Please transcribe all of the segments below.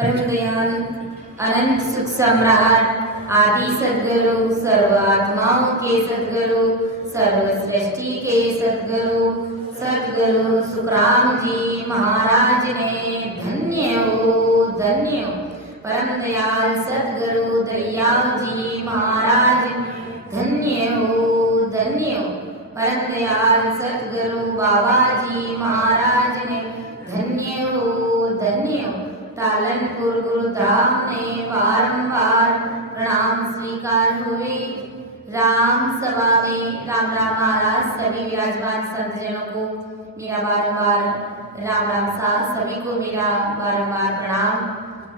परम दयाल अनंत सुख सम्राट आदि सद्गुरु सर्व आत्माओं के सद्गुरु सर्व सृष्टि के सद्गुरु सद्गुरु सुखराम जी महाराज ने धन्य हो परम दयाल सद्गुरु दरियाव जी महाराज धन्य हो परम दयाल सद्गुरु बाबा जी महाराज ने धन्य हो तालनपुर गुरुधाम ने बारंबार प्रणाम स्वीकार हुए। राम सभा में राम राम महाराज सभी विराजमान संतजनों को मेरा बारंबार राम राम सा सभी को मेरा बारंबार प्रणाम।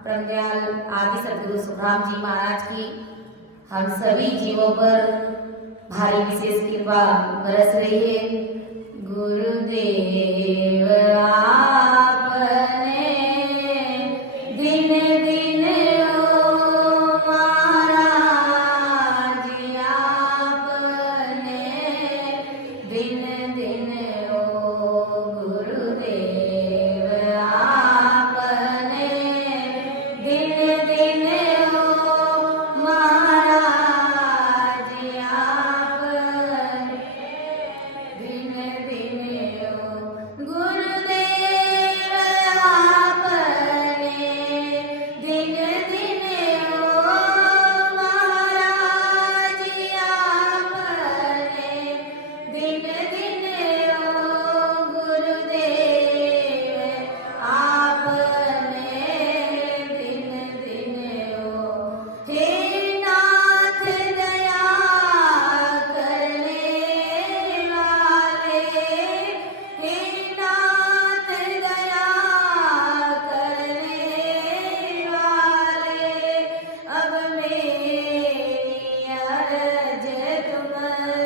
परम दयाल आदि सद्गुरु सुखराम जी महाराज की हम सभी जीवों पर भारी विशेष कृपा बरस रही है। गुरुदेव आपने दिन दिन ओ महाराज आपने दिन दिन ओ गुरुदेव आपने दिन दिन ओ महाराज आपने दिन दिन ओ गुरुदेव आपने दिन दिन ओ महाराज आपने दिन दिन ओ गुरुदेव आपने दिन दिन ओ हे नाथ दया करने वाले हे नाथ दया करने वाले अब मेरी अर्ज तुम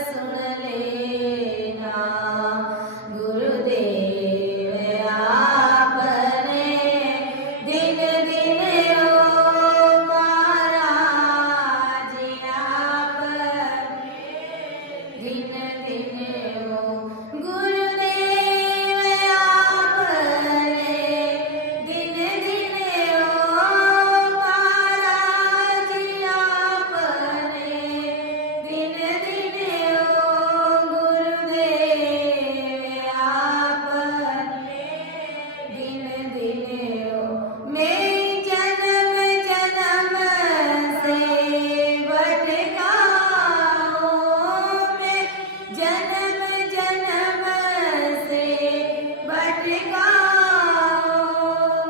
सुन लेना। गुरुदेव आपने दिन दिन ओ महाराज आपने दिन दिन ओ गुरुदेव आपने दिन दिन ओ महाराज आपने दिन दिन ओ गुरुदेव आपने दिन दिन ओ मैं जन्म जन्म से भटका हूँ मैं जन्म जन्म से भटका हूँ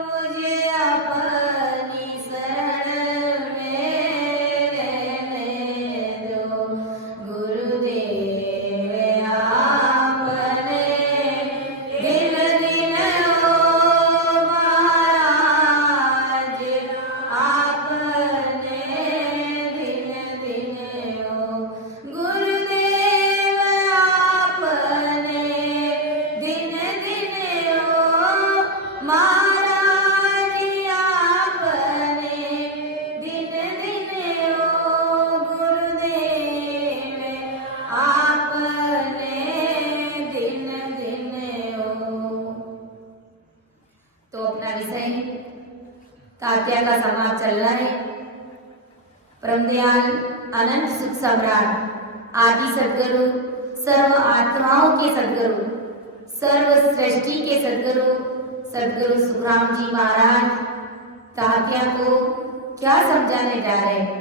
मुझे अपनी शरण में रहने दो। गुरुदेव आपने दिन दिन ओ महाराज आपने दिन दिन ओ गुरुदेव आपने दिन दिन ओ महाराज आपने दिन दिन ओ गुरुदेव आपने दिन दिन ओ। तो अपना विषय तात्या का समाज चल रहा है। परम दयाल अनंत सुख सम्राट आदि सद्गुरु सर्व आत्माओं के सद्गुरु सर्व सृष्टि के सद्गुरु सद्गुरु सुखराम जी महाराज तात्या को क्या समझाने जा रहे हैं।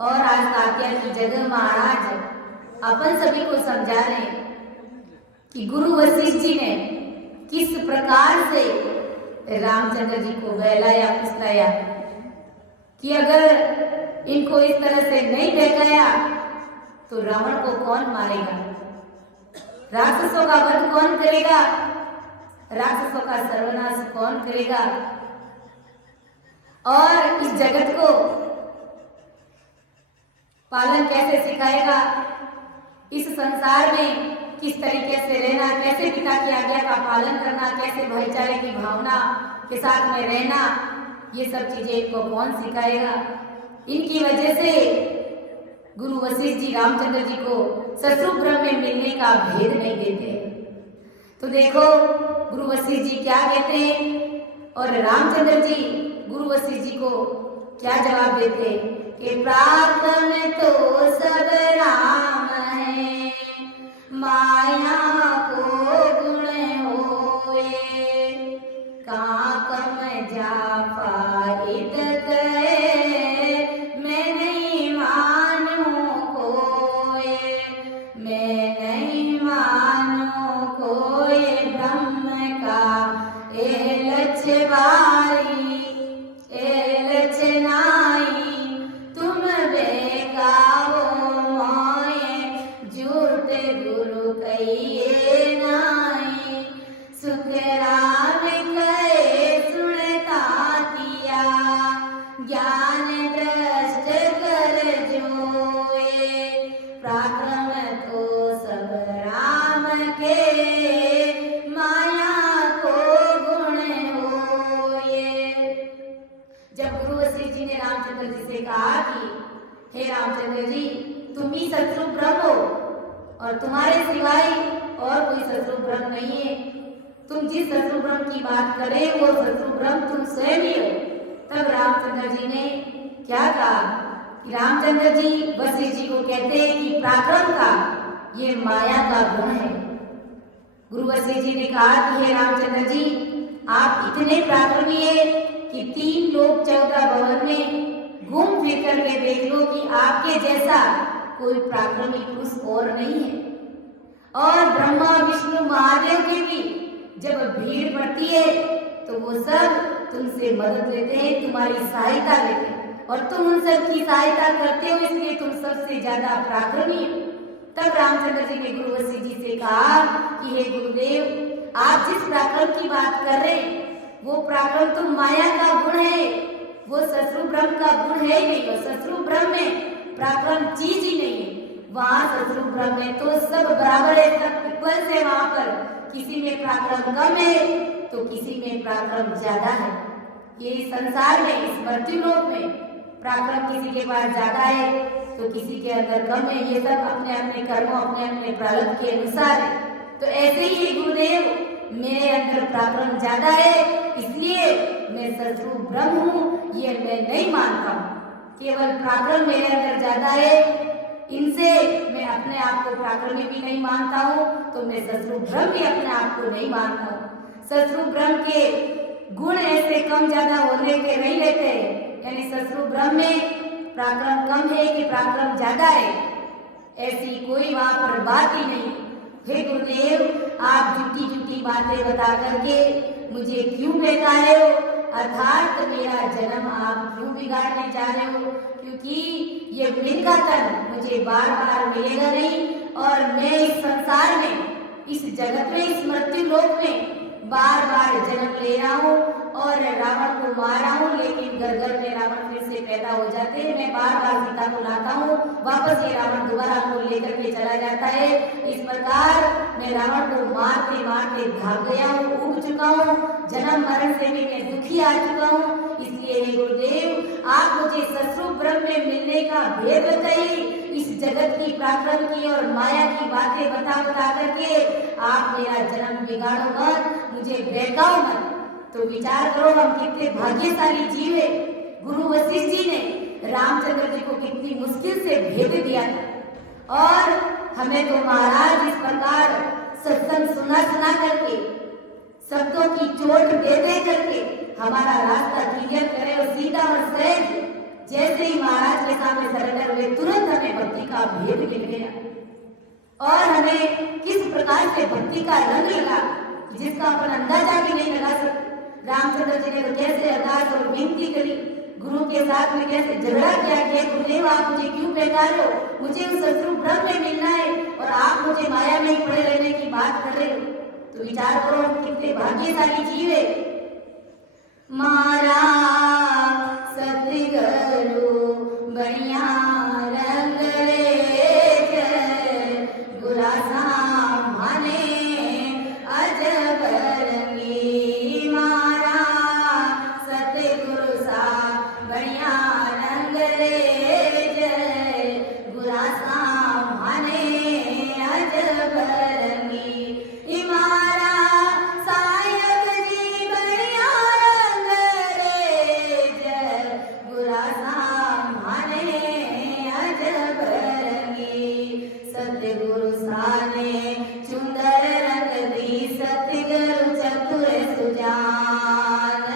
और आज तात्या की जगह महाराज अपन सभी को समझा रहे हैं कि गुरु वशिष्ठ जी ने किस प्रकार से रामचंद्र जी को बहलाया फुसलाया कि अगर इनको इस तरह से नहीं बहकाया तो रावण को कौन मारेगा, राक्षसों का वध कौन करेगा, राक्षसों का सर्वनाश कौन करेगा और इस जगत को पालन कैसे सिखाएगा, इस संसार में किस तरीके से रहना, कैसे पिता की आज्ञा का पालन करना, कैसे भाईचारे की भावना के साथ में रहना, ये सब चीजें इनको कौन सिखाएगा। इनकी वजह से गुरु वशिष्ठ जी रामचंद्र जी को ससुरगृह में मिलने का भेद नहीं देते। तो देखो गुरु वशिष्ठ जी क्या कहते हैं और रामचंद्र जी गुरु वशिष्ठ जी को क्या जवाब देते कि पराक्रम तो सब राम है, माया को गुण होए, काकम जा फाइद करे, मैं नहीं मानू कोय, मैं नहीं मानू कोय, ब्रह्म का ए लक्ष्यवारी, ए लक्ष्यनाई, तुम बेकावो मोए, झूठ गुरु कहिए नाई, सुख राम कहे सुनता किया, ज्ञान दृष्ट कर जोए, पराक्रम तो सब राम के, माया को गुण होए। जब गुरु वशिष्ठ जी ने रामचंद्र जी से कहा कि हे रामचंद्र जी, तुम ही शत्रु ब्रह्म हो और तुम्हारे सिवाय और कोई शत्रु ब्रह्म नहीं है, तुम जिस शत्रु ब्रह्म की बात करें वो शत्रु ब्रह्म तुम स्वयं ही हो। तब रामचंद्र जी ने क्या कहा कि रामचंद्र जी वशिष्ठ जी को कहते हैं कि पराक्रम का ये माया का गुण है। गुरु वशिष्ठ जी ने कहा कि हे रामचंद्र जी, आप इतने पराक्रमी है कि 3 लोक 14 भवन में घूम फिर करके देख लो कि आपके जैसा कोई पराक्रमी पुरुष और नहीं है। और ब्रह्मा विष्णु महादेव की भी जब भीड़ पड़ती है तो वो सब तुमसे मदद लेते हैं, तुम्हारी सहायता लेते हैं और तुम उन सब की सहायता करते हो, इसलिए तुम सबसे ज्यादा पराक्रमी हो। तब रामचंद्र जी ने गुरु वशिष्ठ जी से कहा कि हे गुरुदेव, आप जिस पराक्रम की बात कर रहे हैं वो पराक्रम तो माया का गुण है, वो शत्रु ब्रह्म का गुण है नहीं। वो शत्रु ब्रह्म में पराक्रम चीज ही नहीं है। वहाँ शत्रु ब्रह्म में तो सब बराबर है, सब इक्वल से। वहाँ पर किसी में पराक्रम कम है तो किसी में पराक्रम ज्यादा है। ये संसार में, इस मृत्यु लोक में पराक्रम किसी के पास ज्यादा है तो किसी के अंदर कम है। ये सब अपने अपने कर्मों, अपने अपने प्रारब्ध के अनुसार है। तो ऐसे ही है गुरुदेव, मेरे अंदर पराक्रम ज्यादा है, इसलिए मैं शत्रु ब्रह्म हूँ, ये मैं नहीं मानता हूँ। केवल पराक्रम मेरे अंदर ज्यादा है, इनसे मैं अपने आप को पराक्रमी भी नहीं मानता हूँ, तो मैं शत्रु ब्रह्म भी अपने आप को नहीं मानता हूँ। शत्रु ब्रह्म के गुण ऐसे कम ज्यादा होने के नहीं रहते, यानी शत्रु ब्रह्म में पराक्रम कम है कि पराक्रम ज्यादा है, ऐसी कोई वहाँ पर बात ही नहीं। हे गुरुदेव, आप झूठी झूठी बातें बता करके मुझे क्यों बेकार हो, अर्थात मेरा जन्म आप क्यों बिगाड़ने जा रहे हो, क्योंकि ये मिलका तन मुझे बार बार मिलेगा नहीं और मैं इस संसार में, इस जगत में, इस मृत्यु लोक में बार बार जन्म ले रहा हूँ और रावण को मार रहा हूँ, लेकिन घर घर में रावण फिर से पैदा हो जाते हैं। मैं बार बार सीता को लाता हूँ, वापस ये रावण दोबारा को लेकर के चला जाता है। इस प्रकार मैं रावण को मारते मारते भाग गया हूँ, उग चुका हूँ, जन्म मरण से भी मैं दुखी आ चुका हूँ। इसलिए हे गुरुदेव, आप मुझे शत्रु ब्रह्म में मिलने का भेद बताइए। इस जगत की पराक्रम की और माया की बातें बता बता करके आप मेरा जन्म बिगाड़ो मत, मुझे बहकाओ मत। तो विचार करो, हम कितने भाग्यशाली जीव है। गुरु वशिष्ठ जी ने रामचंद्र जी को कितनी मुश्किल से भेद दिया था और हमें तो महाराज इस प्रकार सत्संग सुना सुना करके, शब्दों की चोट दे दे करके हमारा रास्ता क्लियर करे और सीधा और सहज, जैसे ही महाराज के सामने सरेंडर हुए तुरंत हमें भक्ति का भेद मिल गया और हमें किस प्रकार से भक्ति का रंग लगा जिसका अपन अंदाजा भी नहीं लगा सकते। रामचंद्र जी ने तो कैसे अरदास और विनती करी, गुरु के साथ में कैसे झगड़ा किया कि गुरुदेव, आप मुझे क्यों बेकार हो, मुझे उस शत्रु ब्रह्म में मिलना है और आप मुझे माया में ही पड़े रहने की बात कर रहे हो। तो विचार करो, हम कितने भाग्यशाली जीव है। मारा सतगुरु बढ़िया रंग रे, बुरा सामने अजब रंगी। मारा सतगुरु सा बढ़िया रंग रे, बुरा सामने अजब रंगी। मारा सायब जी बढ़िया रंग रे, सतगुरु साने चुंदर रंग दी सतगुरु चतुर सुजान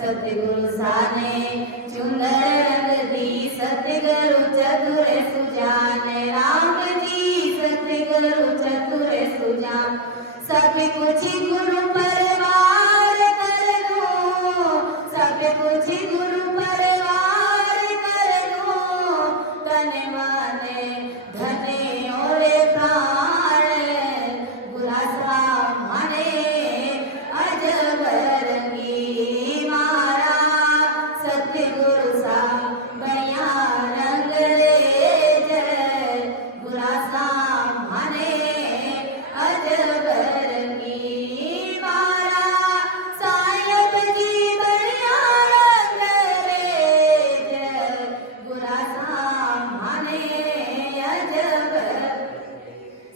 सतगुरु साने चुंदर रंग दी सतगुरु चतुर सुजान राम जी सतगुरु चतुर सुजान सब कुछ गुरु परवार कर दो सब कुछ गुरु परवार कर दो तन मन धन और प्राण बुरा सा माने अजब रंगी मारा सतगुरु सा बढ़िया रंग रे जय बुरा सा माने अजब रंगी मारा सायब जी बढ़िया रंग रे जय बुरा सा माने अजब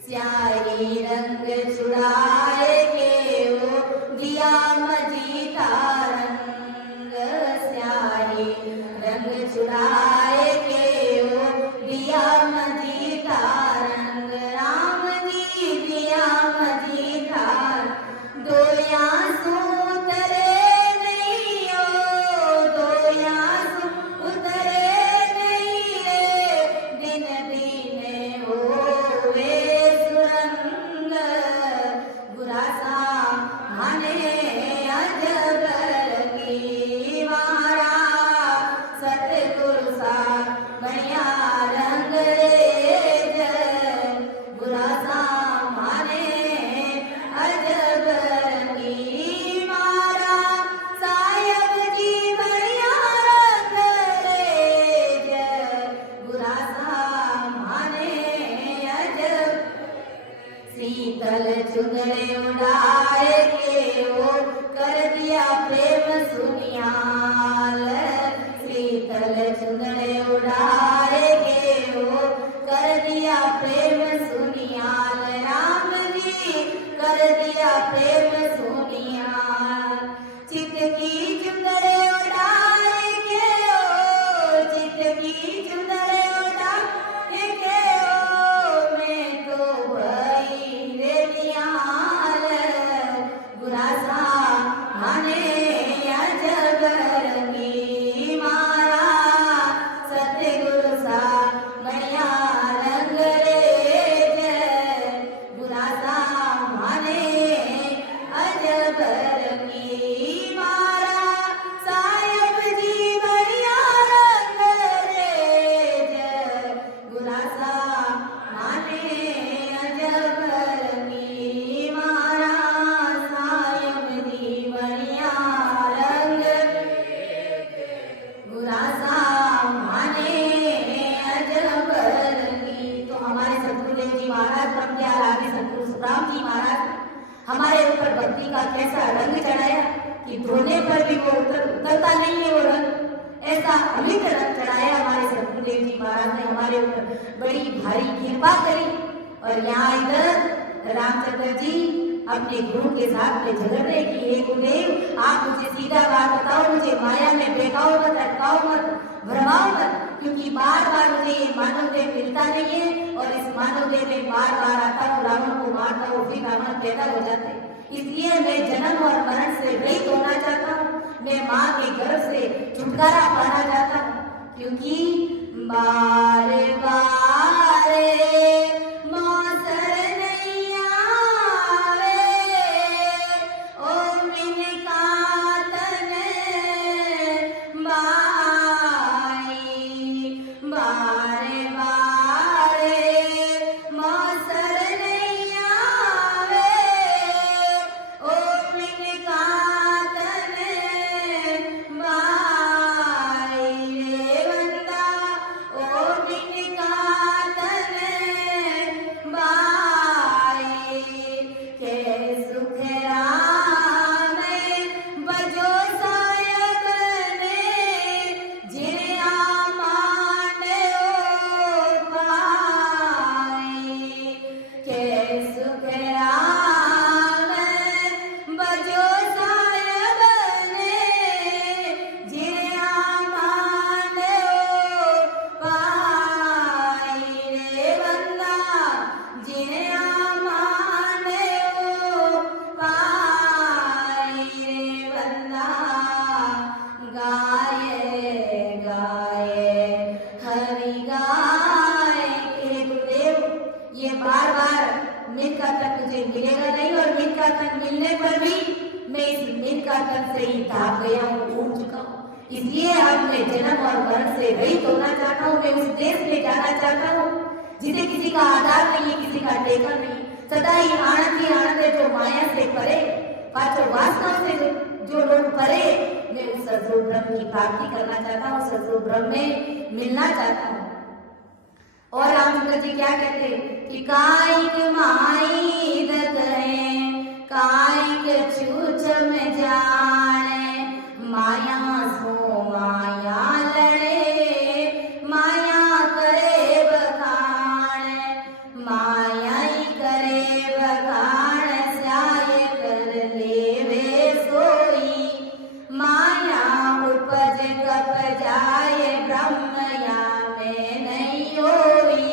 स्याही रंग छुड़ाए के वो दिया मजीता रंग स्याही रंग छुड़ाए के वो दिया मजीता रंग राम जी दिया मजीता दो आंसू उतरे नहीं ओ दो आंसू उतरे नहीं रे दिन दिन होवे सुरंग बुरा सा माने अजब रंगी मारा सतगुरु सा बढ़िया रंग रे जय बुरा सा माने अजब रंगी मारा सायब जी बढ़िया रंग रे जय बुरा सा माने अजब शीतल चुंदड़े उड़ाए के वो कर दिया प्रेम सुनियाल शीतल चुंदड़े उड़ाए के वो कर दिया प्रेम सुनियाल राम जी कर दिया प्रेम सुनियाल चित की चुंदड़े उड़ाए के ओ चित की चुंदड़े उड़ाए के ओ मैं तो भई रे निहाल बुरा सा माने अजब रंगी मारा सतगुरु सा बढ़िया रंग रे जय बुरा सा माने अजब रंगी मारा सायब जी बढ़िया रंग रे जय बुरा सा माने अजब रंगी मारा सायब जी बढ़िया रंग बुरा सा माने अजब रंगी तो हमारे सतगुरुदेव जी महाराज पर क्या आगे सतगुरु सुखराम जी महाराज हमारे ऊपर भक्ति का कैसा रंग चढ़ाया कि धोने पर भी वो उतरता नहीं है वो रंग ऐसा अमित रंग चढ़ाया हमारे सतगुरुदेव जी महाराज ने हमारे ऊपर बड़ी भारी कृपा करी और यहाँ इधर रामचंद्र जी अपने गुरु के साथ में झगड़ रहे कि हे गुरुदेव आप मुझे सीधा बात बताओ मुझे माया में बहकाओ मत अटकाओ मत भरमाओ मत क्योंकि बार बार मुझे ये मानव देह मिलता नहीं है और इस मानव देह में बार बार आता हूँ रावण को मारता हूँ फिर रावण पैदा हो जाते हैं इसलिए मैं जन्म और मरण से रहित होना चाहता हूँ मैं माँ के गर्भ से छुटकारा पाना चाहता हूँ क्योंकि बार बार मौसर नहीं आवे ओ मिनका तन बाई बारे बारे मौसर नहीं आवे ओ मिनका तन बाई रे बंदा ओ मिनका तन बाई के सुख राम बजो सायब ने जिया माने ओ पाई के सुख राम बजो सायब ने जिया माने ओ पाई रे बंदा बार मिल का तन मुझे मिलेगा नहीं, और मिल का तन मिलने पर भी मैं इस मिल का तन से ही भाग गया हूँ, उड़ चुका हूँ। इसलिए अब मैं जन्म और मरण से रहित होना चाहता हूँ। मैं उस देश में जाना चाहता हूँ जिसे किसी का आधार नहीं है, किसी का टेका नहीं, सदा ही आनंद है जो माया से परे, पांचों वासनाओं से जो लोग परे। मैं उस सद्गुरु ब्रह्म की प्राप्ति करना चाहता हूँ, सद्गुरु ब्रह्म में मिलना चाहता हूँ। और रामचंद्र जी क्या कहते हैं कि कायिक माई दत है, कायिक छूछ में जाने, माया सो माया लड़े, माया करे बखान, माया ही करे बखान, स्याय कर लेवे सोई, माया उपज कप जाए ब्रह्म या में नहीं होई,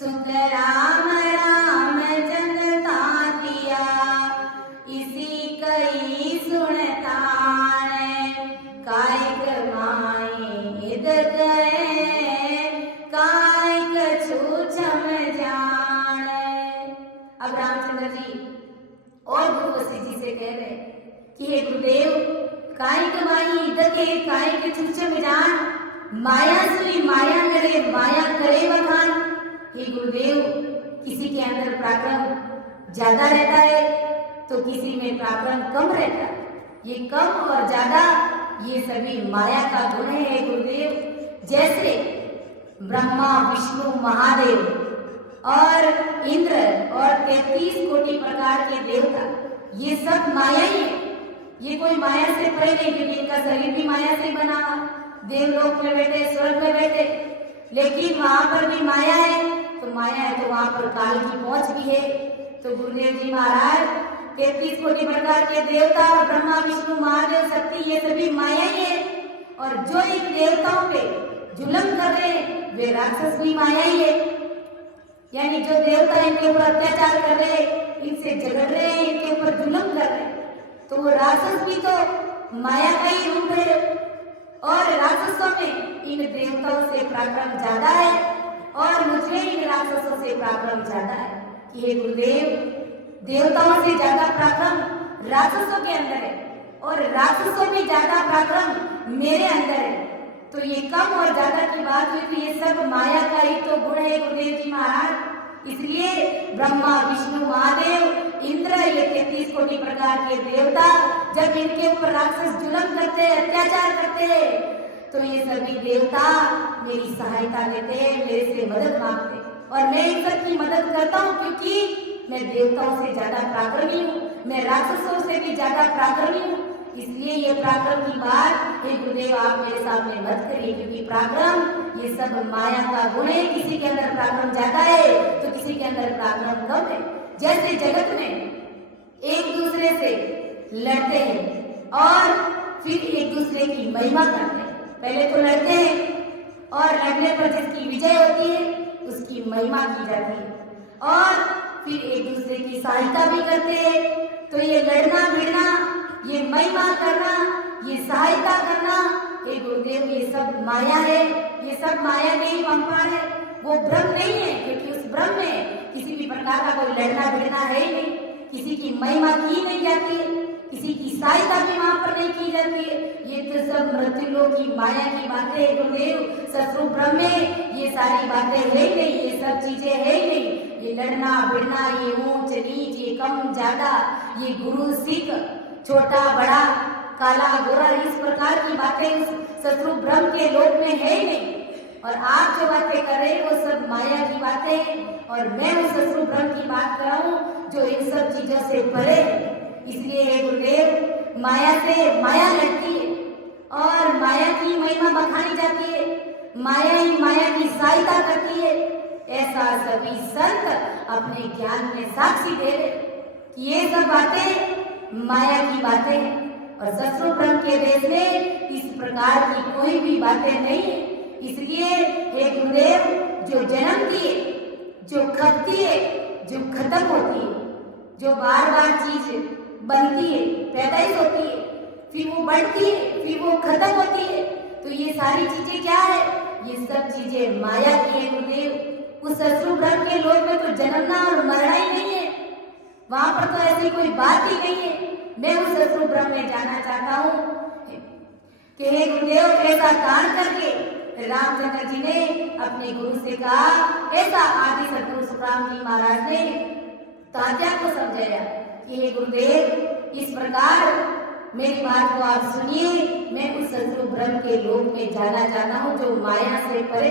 सुत राम राम जनता दिया, इसी कई सुनतान, कायिक माई इद गए, कायिक छूछम जान। अब रामचंद्र जी और गुरु वशिष्ठ जी से कह रहे कि हे गुरुदेव, कायिक माई इद के, कायिक छूछम जान, माया सुई माया करे, माया करे बखान। हे गुरुदेव, किसी के अंदर पराक्रम ज्यादा रहता है तो किसी में पराक्रम कम रहता है। ये कम और ज्यादा ये सभी माया का गुण है गुरुदेव। जैसे ब्रह्मा विष्णु महादेव और इंद्र और 33 कोटि प्रकार के देवता, ये सब माया ही है। ये कोई माया से परे नहीं, क्योंकि इनका शरीर भी माया से बना, देवलोक में बैठे, स्वर्ग में बैठे, लेकिन वहां पर भी माया है। तो माया है तो वहां पर काल की पहुंच भी है। तो गुरुदेव जी महाराज 33 कोटि प्रकार के देवता, ब्रह्मा विष्णु महादेव शक्ति, ये सभी माया ही है। और जो इन देवताओं पे जुल्म कर रहे हैं वे राक्षस भी माया ही है। यानी जो देवता इनके ऊपर अत्याचार कर रहे हैं, इनसे झगड़ रहे हैं, इनके ऊपर जुल्म कर रहे हैं, तो वो राक्षस भी तो माया का ही रूप है। और राक्षसों में इन देवताओं से पराक्रम ज्यादा है और मुझे इन राक्षसों से पराक्रम ज्यादा है। कि हे गुरुदेव, देवताओं से ज्यादा पराक्रम राक्षसों के अंदर है और राक्षसों में ज्यादा पराक्रम मेरे अंदर है। तो ये कम और ज्यादा की बात हुई तो ये सब माया का ही तो गुण है गुरुदेव जी महाराज। इसलिए ब्रह्मा विष्णु महादेव इंद्र, ये 33 कोटि प्रकार के देवता, जब इनके ऊपर राक्षस जुल्म करते, अत्याचार करते, तो ये सभी देवता मेरी सहायता लेते, मेरे से मदद मांगते और मैं इन सब की मदद करता हूँ, क्योंकि मैं देवताओं से ज्यादा पराक्रमी हूँ, मैं राक्षसों से भी ज्यादा पराक्रमी हूँ। इसलिए ये पराक्रम की बात हे गुरुदेव आप मेरे सामने मत करिए, क्योंकि पराक्रम ये सब माया का गुण है। किसी के अंदर पराक्रम ज्यादा है तो किसी के अंदर पराक्रम कम है। जैसे जगत में एक दूसरे से लड़ते हैं और फिर एक दूसरे की महिमा करते हैं। पहले तो लड़ते हैं और लड़ने पर जिसकी विजय होती है उसकी महिमा की जाती है और फिर एक दूसरे की सहायता भी करते हैं। तो ये लड़ना भिड़ना, ये महिमा करना, ये सहायता करना, हे गुरुदेव ये सब माया है, ये सब माया के ही पंखा है, वो ब्रह्म नहीं है। क्योंकि उस ब्रह्म में किसी भी प्रकार का कोई लड़ना भिड़ना है ही नहीं, किसी की महिमा की नहीं जाती है, किसी की सहायता भी वहां पर नहीं की जाती है। ये तो सब मृत्युलोक की माया की बातें है गुरुदेव। सतगुरु ब्रह्म में ये सारी बातें है ही नहीं, ये सब चीजें है ही नहीं। ये लड़ना भिड़ना, ये ऊंच नीच, ये कम ज्यादा, ये गुरु सिख, छोटा बड़ा, काला गोरा, इस प्रकार की बातें सतगुरु ब्रह्म के लोक में है ही नहीं। और आप जो बातें कर रहे हैं वो सब माया की बातें हैं और मैं उस सतगुरु ब्रह्म की बात कर रहा हूँ जो इन सब चीजों से परे है। इसलिए हे गुरुदेव, माया से माया लड़ती है और माया की महिमा बखानी जाती है, माया ही माया की सहायता करती है। ऐसा सभी संत अपने ज्ञान में साक्षी दे रहे कि ये सब बातें माया की बातें हैं और सतगुरु ब्रह्म के देश में इस प्रकार की कोई भी बातें नहीं है। इसलिए हे गुरुदेव, जो जन्मती है, जो खपती है, जो खत्म होती है, जो बार बार चीज बनती है, पैदाइश होती है, फिर वो बढ़ती है, फिर वो खत्म होती है, तो ये सारी चीजें क्या है? ये सब चीजें माया की है गुरुदेव। उस ससुर ब्रह्म के लोक में तो जन्मना और मरना ही नहीं है, वहां पर तो ऐसी कोई बात ही नहीं है। मैं उस ससुर ब्रह्म में जाना चाहता हूँ कि हे गुरुदेव, ऐसा कांड करके रामचंद्र जी ने अपने गुरु से कहा। ऐसा आदि सतगुरु सुखराम जी महाराज ने तात्या को समझाया कि हे गुरुदेव, इस प्रकार मेरी बात को आप सुनिए। मैं उस सतगुरु ब्रह्म के लोक में जाना चाहता हूँ जो माया से परे।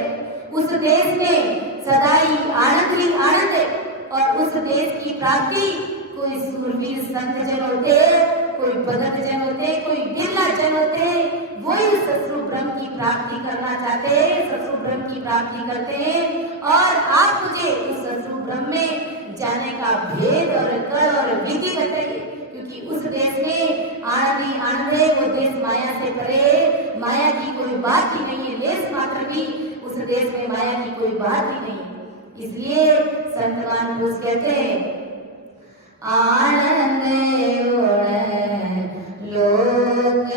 उस देश में सदा ही आनंद ही आनंद है और उस देश की प्राप्ति कोई सूरवीर संत जन होते, कोई भगत जन होते, कोई बिरला जन होते, वही ससुर ब्रह्म की प्राप्ति करना चाहते हैं, ससुर ब्रह्म की प्राप्ति करते हैं। और आप मुझे उस ससुर ब्रह्म में जाने का भेद और कर और विधि बताइए, क्योंकि उस देश में आनंद ही आनंद है। वो देश माया से परे, माया की कोई बात ही नहीं है, लेस मात्र भी उस देश में माया की कोई बात ही नहीं है। इसलिए संत महापुरुष कहते हैं, आनंद लोक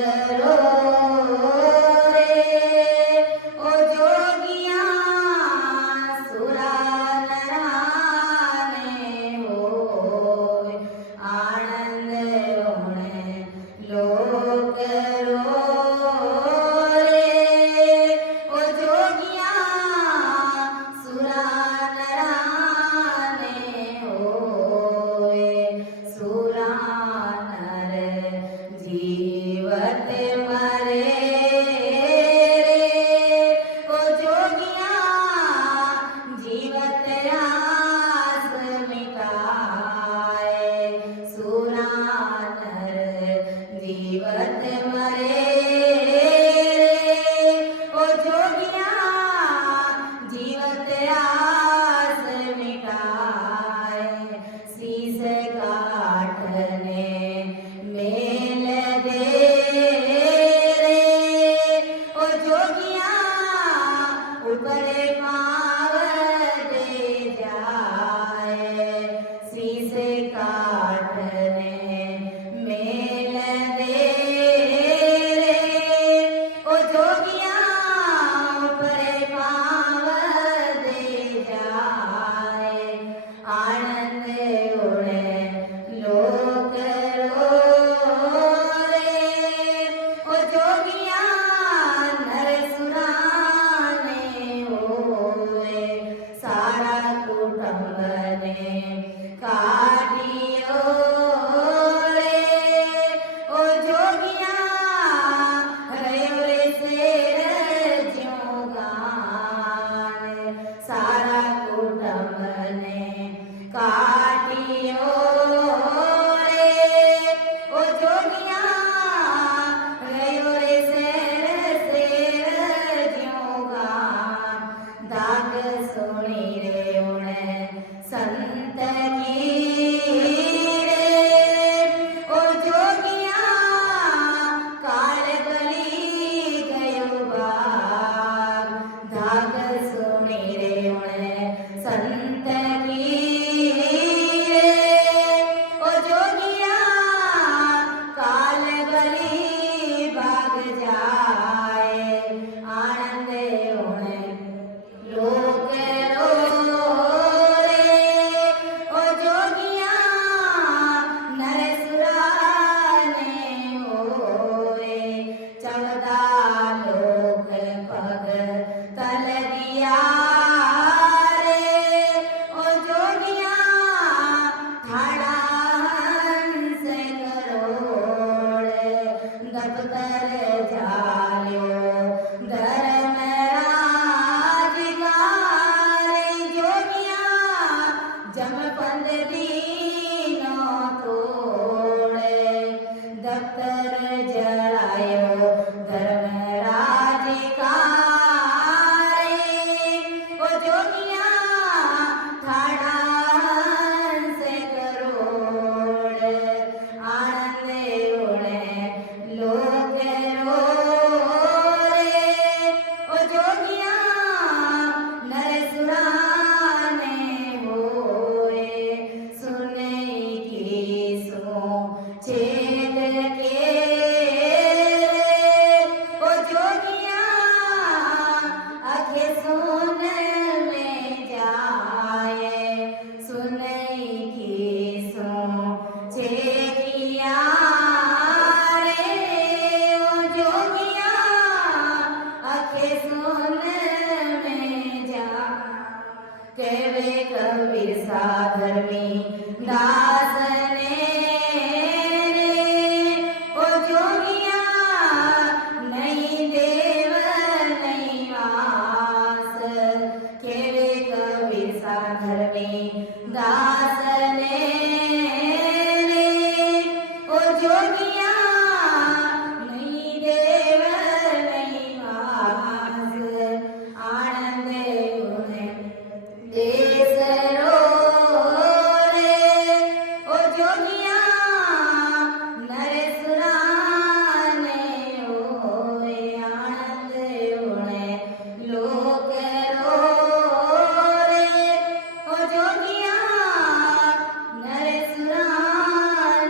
दास ने ओ जोगिया नहीं देव नहीं वास खेवे कबीर सागर में दास ने ओ जोगिया नहीं देव नहीं वास आनंद उन्हें देश रो रे ओ जोगिया नरेसुरा ने ओए आनंद उन्हें लोक रो रे ओ जोगिया नरेसुरा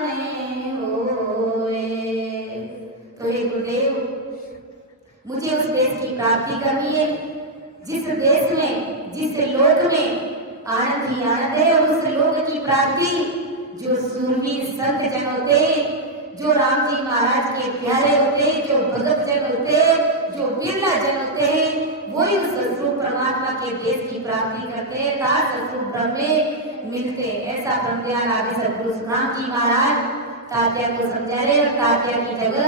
ने ओए। तो हे गुरुदेव, मुझे उस देश की प्राप्ति करनी है जिस देश में जिस लोक में आनंद ही आनंद है, और उस लोक की प्राप्ति जो सूरवीर संत जन होते, जो राम जी महाराज के प्यारे होते, जो भगत जन होते, जो बिरला जन होते, वही उस स्वरूप परमात्मा के देश की प्राप्ति करते हैं, स्वरूप ब्रह्म में मिलते। ऐसा ब्रह्मज्ञान आदि सदगुरु राम जी महाराज तात्या को समझा रहे, और तात्या की जगह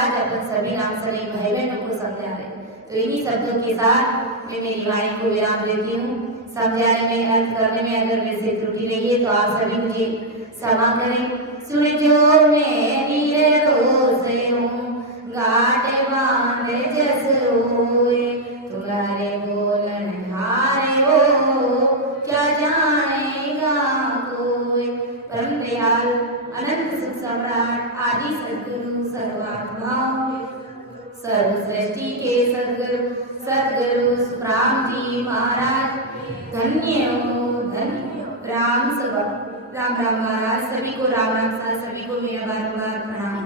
आज अपन सभी राम सभी भाई बहनों को समझा रहे। तो इन्हीं शब्दों के साथ मैं मेरी वाणी को विराम देती हूँ। समझाने में अर्थ करने में अगर मेरे से त्रुटि रही है तो आप सभी मुझे क्षमा करें। सुन जो मैं नीर रोसे हूँ गाटे बांधे जस होए, तुम्हारे बोलन हारे हो क्या जानेगा कोई। परम दयाल अनंत सुख सम्राट आदि सद्गुरु सर्वात्माओं सर्वश्रेष्ठी के सद्गुरु राम जी महाराज धन्य हो धन्य हो। राम सभा राम राम महाराज सभी को राम राम सा सभी को मेरा बार बार प्रणाम।